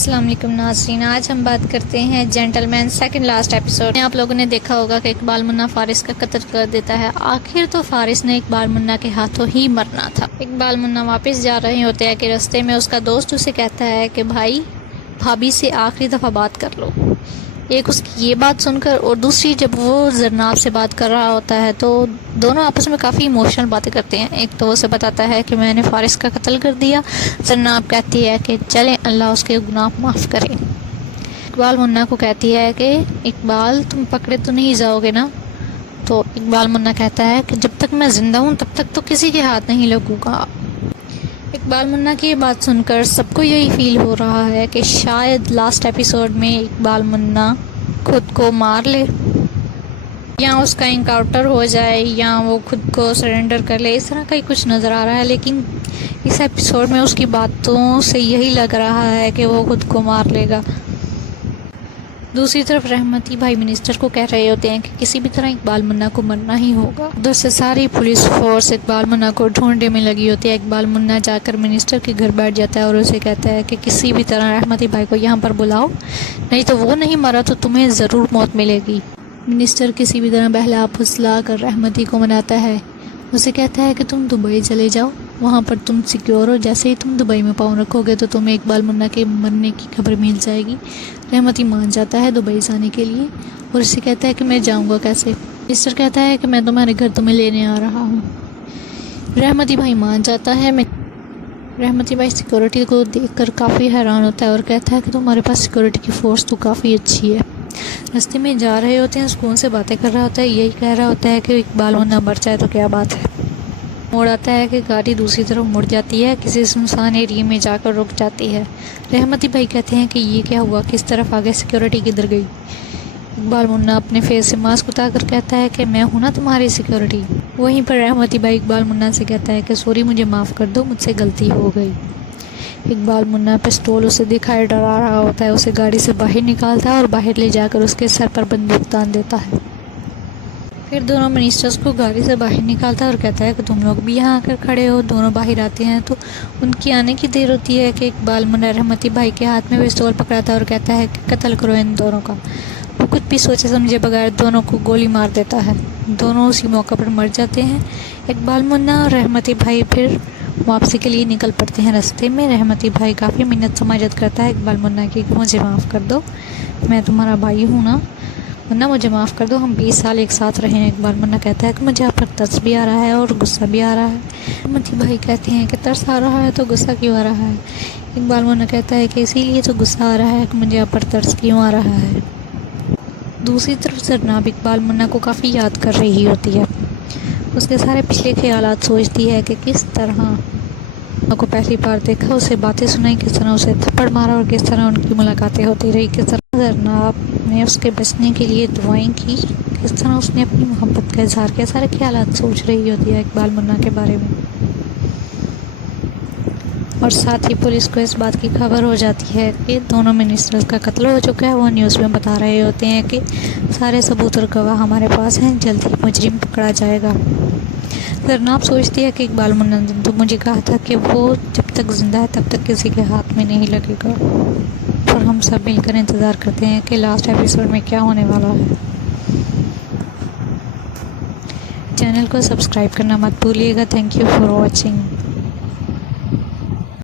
السلام علیکم ناظرین، آج ہم بات کرتے ہیں جینٹل مین سیکنڈ لاسٹ ایپیسوڈ میں۔ آپ لوگوں نے دیکھا ہوگا کہ اقبال منا فارس کا قتل کر دیتا ہے۔ آخر تو فارس نے اقبال منا کے ہاتھوں ہی مرنا تھا۔ اقبال منا واپس جا رہے ہوتے ہیں کہ رستے میں اس کا دوست اسے کہتا ہے کہ بھائی بھابھی سے آخری دفعہ بات کر لو۔ ایک اس کی یہ بات سن کر اور دوسری جب وہ زرناب سے بات کر رہا ہوتا ہے تو دونوں آپس میں کافی ایموشنل باتیں کرتے ہیں۔ ایک تو اسے بتاتا ہے کہ میں نے فارس کا قتل کر دیا۔ زرناب کہتی ہے کہ چلیں اللہ اس کے گناہ معاف کرے۔ اقبال منا کو کہتی ہے کہ اقبال تم پکڑے تو نہیں جاؤ گے نا؟ تو اقبال منا کہتا ہے کہ جب تک میں زندہ ہوں تب تک تو کسی کے ہاتھ نہیں لگوں گا۔ اقبال منا کی یہ بات سن کر سب کو یہی فیل ہو رہا ہے کہ شاید لاسٹ ایپیسوڈ میں اقبال منا خود کو مار لے، یا اس کا انکاؤنٹر ہو جائے، یا وہ خود کو سرنڈر کر لے، اس طرح کا ہی کچھ نظر آ رہا ہے۔ لیکن اس ایپیسوڈ میں اس کی باتوں سے یہی لگ رہا ہے کہ وہ خود کو مار لے گا۔ دوسری طرف رحمتی بھائی منسٹر کو کہہ رہے ہوتے ہیں کہ کسی بھی طرح اقبال منا کو مرنا ہی ہوگا۔ ادھر سے ساری پولیس فورس اقبال منا کو ڈھونڈنے میں لگی ہوتی ہے۔ اقبال منا جا کر منسٹر کے گھر بیٹھ جاتا ہے اور اسے کہتا ہے کہ کسی بھی طرح رحمتی بھائی کو یہاں پر بلاؤ، نہیں تو وہ نہیں مرا تو تمہیں ضرور موت ملے گی۔ منسٹر کسی بھی طرح بہلا پھسلا کر رحمتی کو مناتا ہے۔ اسے کہتا ہے کہ تم دبئی چلے جاؤ، وہاں پر تم سیکیور ہو، جیسے ہی تم دبئی میں پاؤں رکھو گے تو تمہیں اقبال منا کے مرنے کی خبر مل جائے گی۔ رحمتی مان جاتا ہے دبئی جانے کے لیے اور اسے کہتا ہے کہ میں جاؤں گا کیسے؟ منسٹر کہتا ہے کہ میں تمہارے گھر تمہیں لینے آ رہا ہوں۔ رحمتی بھائی مان جاتا ہے۔ رحمتی بھائی سیکورٹی کو دیکھ کر کافی حیران ہوتا ہے اور کہتا ہے کہ تمہارے پاس سیکورٹی کی فورس تو کافی اچھی ہے۔ راستے میں جا رہے ہوتے ہیں، سکون سے باتیں کر رہا ہوتا ہے، یہی کہہ رہا ہوتا ہے کہ اقبال منا مر جائے تو کیا بات ہے۔ موڑ آتا ہے کہ گاڑی دوسری طرف مڑ جاتی ہے، کسی سنسان ایریے میں جا کر رک جاتی ہے۔ رحمتی بھائی کہتے ہیں کہ یہ کیا ہوا، کس طرف آگے سیکورٹی کدھر گئی؟ اقبال منا اپنے فیس سے ماسک اتار کر کہتا ہے کہ میں ہوں نا تمہاری سیکورٹی۔ وہیں پر رحمتی بھائی اقبال منا سے کہتا ہے کہ سوری مجھے معاف کر دو، مجھ سے غلطی ہو گئی۔ اقبال منا پستول اسے دکھائے ڈرا رہا ہوتا ہے، اسے گاڑی سے باہر نکالتا ہے اور باہر لے جا کر اس کے سر پر بندوق تان دیتا ہے۔ پھر دونوں منسٹرز کو گاڑی سے باہر نکالتا ہے اور کہتا ہے کہ تم لوگ بھی یہاں آ کر کھڑے ہو۔ دونوں باہر آتے ہیں تو ان کی آنے کی دیر ہوتی ہے کہ اقبال منا رحمتی بھائی کے ہاتھ میں پستول پکڑاتا ہے اور کہتا ہے کہ قتل کرو ان دونوں کا۔ وہ کچھ بھی سوچے سمجھے بغیر دونوں کو گولی مار دیتا ہے۔ دونوں اسی موقع پر مر جاتے ہیں۔ اقبال منا اور رحمتی بھائی پھر واپسی کے لیے نکل پڑتے ہیں۔ راستے میں رحمتی بھائی کافی منت سماجت کرتا ہے اقبال منا کی کہ مجھے معاف کر دو، میں تمہارا بھائی ہوں نا، منا مجھے معاف کر دو، ہم 20 سال ایک ساتھ رہے ہیں۔ اقبال منا کہتا ہے کہ مجھے آپ پر ترس بھی آ رہا ہے اور غصہ بھی آ رہا ہے۔ رحمتی بھائی کہتے ہیں کہ ترس آ رہا ہے تو غصہ کیوں آ رہا ہے؟ اقبال منا کہتا ہے کہ اسی لیے تو غصہ آ رہا ہے کہ مجھے آپ پر ترس کیوں آ رہا ہے۔ دوسری طرف زرناب اقبال منا کو کافی یاد کر رہی ہوتی ہے۔ اس کے سارے پچھلے خیالات سوچتی ہے کہ کس طرح کو پہلی بار دیکھا، اسے باتیں سنائی، کس طرح اسے تھپڑ مارا اور کس طرح ان کی ملاقاتیں ہوتی رہی، کس طرح زرناب نے اس کے بچنے کے لیے دعائیں کی، کس طرح اس نے اپنی محبت کا اظہار کیا۔ سارے خیالات سوچ رہی ہوتی ہے اقبال منا کے بارے میں۔ اور ساتھ ہی پولیس کو اس بات کی خبر ہو جاتی ہے کہ دونوں منسٹرز کا قتل ہو چکا ہے۔ وہ نیوز میں بتا رہے ہوتے ہیں کہ سارے ثبوت اور گواہ ہمارے پاس ہیں، جلد ہی مجرم پکڑا جائے گا۔ زرناب سوچتی ہے کہ اقبال منا نے تو مجھے کہا تھا کہ وہ جب تک زندہ ہے تب تک کسی کے ہاتھ میں نہیں لگے گا۔ اور ہم سب مل کر انتظار کرتے ہیں کہ لاسٹ ایپیسوڈ میں کیا ہونے والا ہے۔ چینل کو سبسکرائب کرنا مت بھولیے گا۔ Thank you for watching.